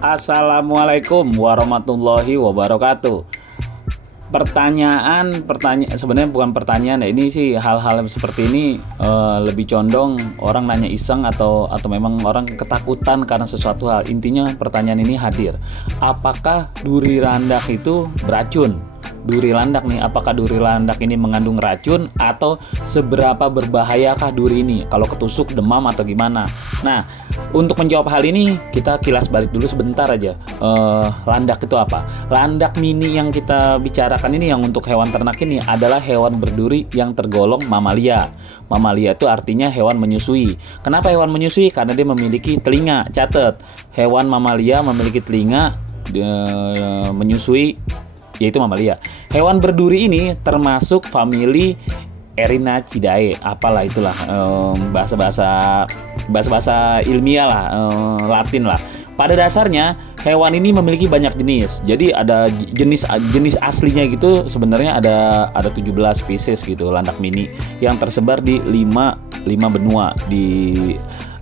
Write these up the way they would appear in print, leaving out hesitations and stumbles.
Assalamualaikum warahmatullahi wabarakatuh. Pertanyaan sebenarnya bukan pertanyaan ya. Ini sih hal-hal seperti ini lebih condong orang nanya iseng atau memang orang ketakutan karena sesuatu hal. Intinya pertanyaan ini hadir. Apakah duri landak itu beracun? Duri landak nih, apakah duri landak ini mengandung racun atau seberapa berbahayakah duri ini kalau ketusuk, demam atau gimana? Nah, untuk menjawab hal ini kita kilas balik dulu sebentar aja. Landak itu apa? Landak mini yang kita bicarakan ini yang untuk hewan ternak ini adalah hewan berduri yang tergolong mamalia. Mamalia itu artinya hewan menyusui. Kenapa hewan menyusui? Karena dia memiliki telinga. Catat, hewan mamalia memiliki telinga, menyusui, yaitu mamalia. Hewan berduri ini termasuk famili Erinaceidae, apalah itulah bahasa ilmiah lah, Latin lah. Pada dasarnya hewan ini memiliki banyak jenis. Jadi ada jenis aslinya gitu sebenarnya ada 17 spesies gitu landak mini yang tersebar di 5 benua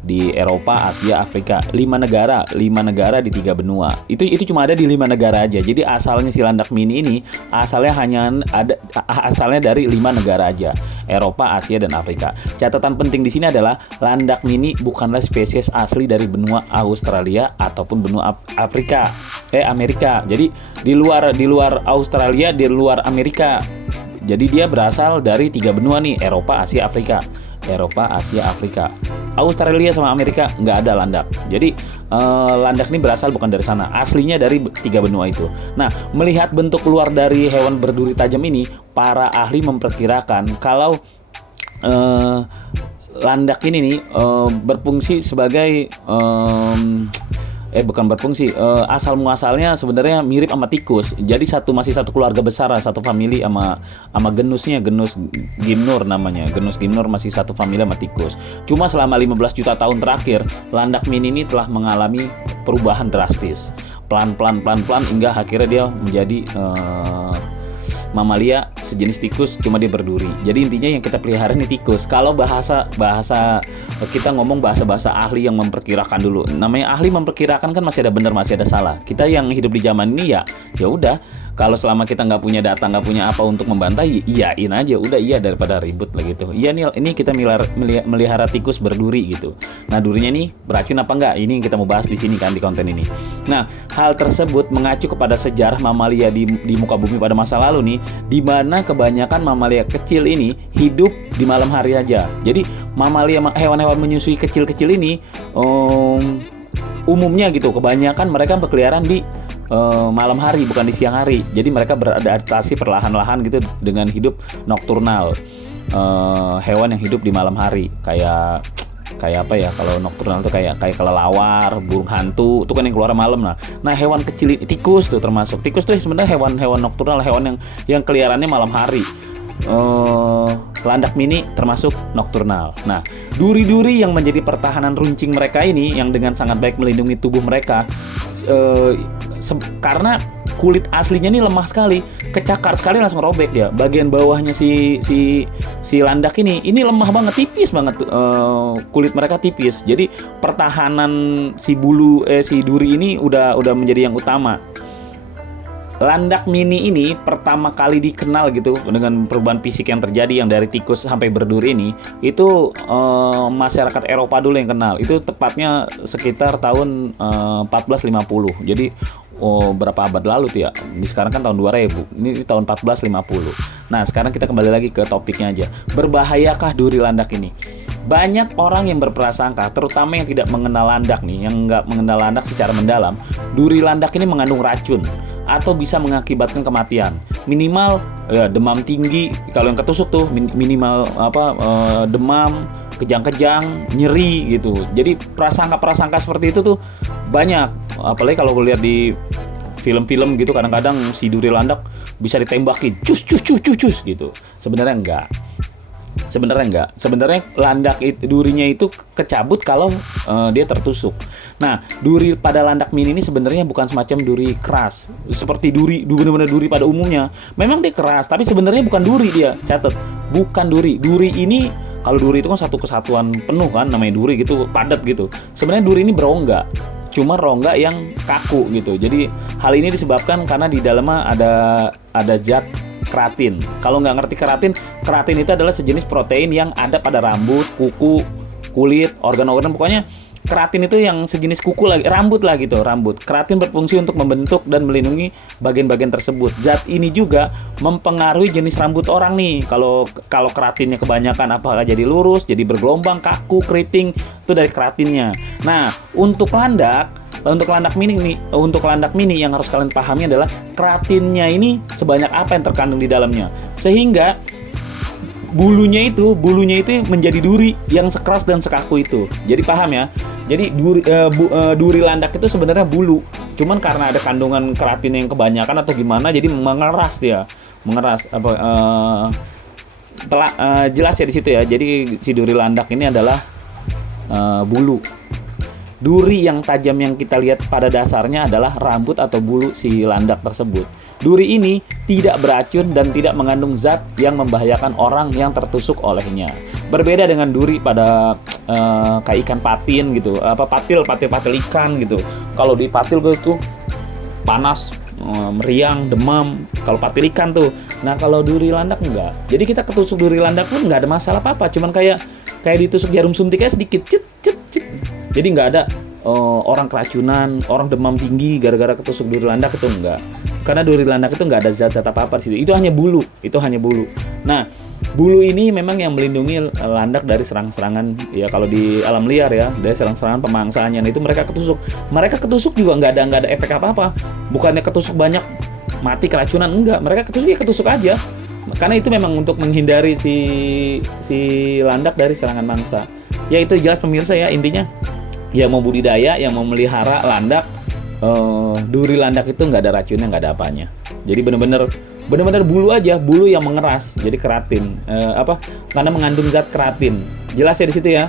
di Eropa, Asia, Afrika. 5 negara di 3 benua. Itu cuma ada di 5 negara aja. Jadi asalnya si landak mini ini asalnya dari 5 negara aja. Eropa, Asia, dan Afrika. Catatan penting di sini adalah landak mini bukanlah spesies asli dari benua Australia ataupun benua Amerika. Jadi di luar Australia, di luar Amerika. Jadi dia berasal dari 3 benua nih, Eropa, Asia, Afrika. Australia sama Amerika nggak ada landak. Jadi landak ini berasal bukan dari sana, aslinya dari 3 benua itu. Nah, melihat bentuk luar dari hewan berduri tajam ini, para ahli memperkirakan kalau landak ini nih berfungsi sebagai asal muasalnya sebenarnya mirip sama tikus. Jadi masih satu keluarga besar, satu famili sama genusnya, genus gymnur namanya. Genus gymnur masih satu famili sama tikus. Cuma selama 15 juta tahun terakhir, landak mini ini telah mengalami perubahan drastis. Pelan-pelan hingga akhirnya dia menjadi mamalia sejenis tikus, cuma dia berduri. Jadi intinya yang kita pelihara ini tikus. Kalau bahasa kita ngomong bahasa ahli yang memperkirakan dulu. Namanya ahli memperkirakan kan masih ada benar, masih ada salah. Kita yang hidup di zaman ini ya udah. Kalau selama kita nggak punya data, nggak punya apa untuk membantah, iyain aja. Udah iya daripada ribut lah gitu. Iya nih, ini kita melihara tikus berduri gitu. Nah, durinya nih beracun apa enggak? Ini yang kita mau bahas di sini kan, di konten ini. Nah, hal tersebut mengacu kepada sejarah mamalia di muka bumi pada masa lalu nih, di mana kebanyakan mamalia kecil ini hidup di malam hari aja. Jadi mamalia, hewan-hewan menyusui kecil-kecil ini umumnya gitu, kebanyakan mereka berkeliaran di malam hari, bukan di siang hari. Jadi mereka beradaptasi perlahan-lahan gitu dengan hidup nokturnal. Hewan yang hidup di malam hari kayak apa ya, kalau nokturnal tuh kayak kelelawar, burung hantu, itu kan yang keluar malam. Nah hewan kecil tikus tuh termasuk. Tikus tuh sebenarnya hewan nokturnal, hewan yang keliarannya malam hari. Landak mini termasuk nokturnal. Nah, duri-duri yang menjadi pertahanan runcing mereka ini, yang dengan sangat baik melindungi tubuh mereka, karena kulit aslinya ini lemah sekali, kecakar sekali langsung robek dia. Bagian bawahnya si landak ini lemah banget, tipis banget, kulit mereka tipis. Jadi pertahanan si duri ini udah menjadi yang utama. Landak mini ini pertama kali dikenal gitu dengan perubahan fisik yang terjadi yang dari tikus sampai berduri ini, itu masyarakat Eropa dulu yang kenal. Itu tepatnya sekitar tahun 1450. Jadi berapa abad lalu tuh ya? Sekarang kan tahun 2000. Ini tahun 1450. Nah, sekarang kita kembali lagi ke topiknya aja. Berbahayakah duri landak ini? Banyak orang yang berprasangka, terutama yang tidak mengenal landak nih, yang nggak mengenal landak secara mendalam, duri landak ini mengandung racun atau bisa mengakibatkan kematian. Minimal demam tinggi, kalau yang ketusuk tuh minimal demam, kejang-kejang, nyeri gitu. Jadi prasangka seperti itu tuh banyak. Apalagi kalau lihat di film-film gitu, kadang-kadang si duri landak bisa ditembakin, cus gitu. Sebenarnya enggak. Sebenarnya landak durinya itu kecabut kalau dia tertusuk. Nah, duri pada landak mini ini sebenarnya bukan semacam duri keras seperti benar-benar duri pada umumnya. Memang dia keras, tapi sebenarnya bukan duri dia. Catat, bukan duri. Duri ini, kalau duri itu kan satu kesatuan penuh kan, namanya duri gitu, padat gitu. Sebenarnya duri ini berongga. cuma rongga yang kaku gitu. Jadi hal ini disebabkan karena di dalamnya ada zat keratin. Kalau nggak ngerti keratin itu adalah sejenis protein yang ada pada rambut, kuku, kulit, organ-organ, pokoknya keratin itu yang sejenis kuku lagi, rambut lah gitu, rambut. Keratin berfungsi untuk membentuk dan melindungi bagian-bagian tersebut. Zat ini juga mempengaruhi jenis rambut orang nih. Kalau keratinnya kebanyakan apakah jadi lurus, jadi bergelombang, kaku, keriting, itu dari keratinnya. Nah, untuk landak mini yang harus kalian pahami adalah keratinnya ini sebanyak apa yang terkandung di dalamnya. Sehingga bulunya itu menjadi duri yang sekeras dan sekaku itu. Jadi paham ya. Jadi duri landak itu sebenarnya bulu. Cuman karena ada kandungan keratin yang kebanyakan atau gimana, jadi mengeras dia. Jelas ya di situ ya. Jadi si duri landak ini adalah bulu. Duri yang tajam yang kita lihat pada dasarnya adalah rambut atau bulu si landak tersebut. Duri ini tidak beracun dan tidak mengandung zat yang membahayakan orang yang tertusuk olehnya. Berbeda dengan duri pada kayak ikan patin gitu, patil ikan gitu. Kalau di patil itu panas, meriang, demam. Kalau patil ikan tuh. Nah, kalau duri landak enggak. Jadi kita ketusuk duri landak pun enggak ada masalah apa-apa. Cuman kayak ditusuk jarum suntiknya sedikit, cet. Jadi nggak ada orang keracunan, orang demam tinggi gara-gara ketusuk duri landak, itu enggak. Karena duri landak itu nggak ada zat-zat apa-apa di situ. Itu hanya bulu. Nah, bulu ini memang yang melindungi landak dari serang-serangan ya kalau di alam liar ya, dari serang-serangan pemangsanya. Nah, itu mereka ketusuk juga nggak ada efek apa-apa. Bukannya ketusuk banyak mati keracunan, enggak. Mereka ketusuk aja. Karena itu memang untuk menghindari si landak dari serangan mangsa. Ya itu jelas pemirsa ya, intinya ya mau budidaya, yang mau melihara landak, duri landak itu nggak ada racunnya, nggak ada apanya. Jadi benar-benar bulu aja, bulu yang mengeras, jadi keratin, karena mengandung zat keratin. Jelas ya di situ ya.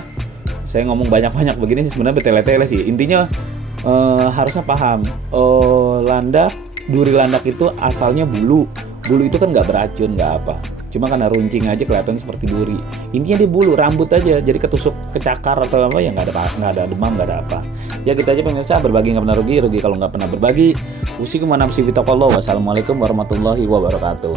Saya ngomong banyak-banyak begini sebenarnya bertele-tele sih. Intinya harusnya paham. Duri landak itu asalnya bulu. Bulu itu kan nggak beracun, nggak apa. Cuma karena runcing aja kelihatan seperti duri. Intinya dia bulu, rambut aja. Jadi ketusuk kecakar atau apa ya nggak ada demam, nggak ada apa. Ya gitu aja pemirsa, berbagi nggak pernah rugi kalau nggak pernah berbagi. Wassalamualaikum warahmatullahi wabarakatuh.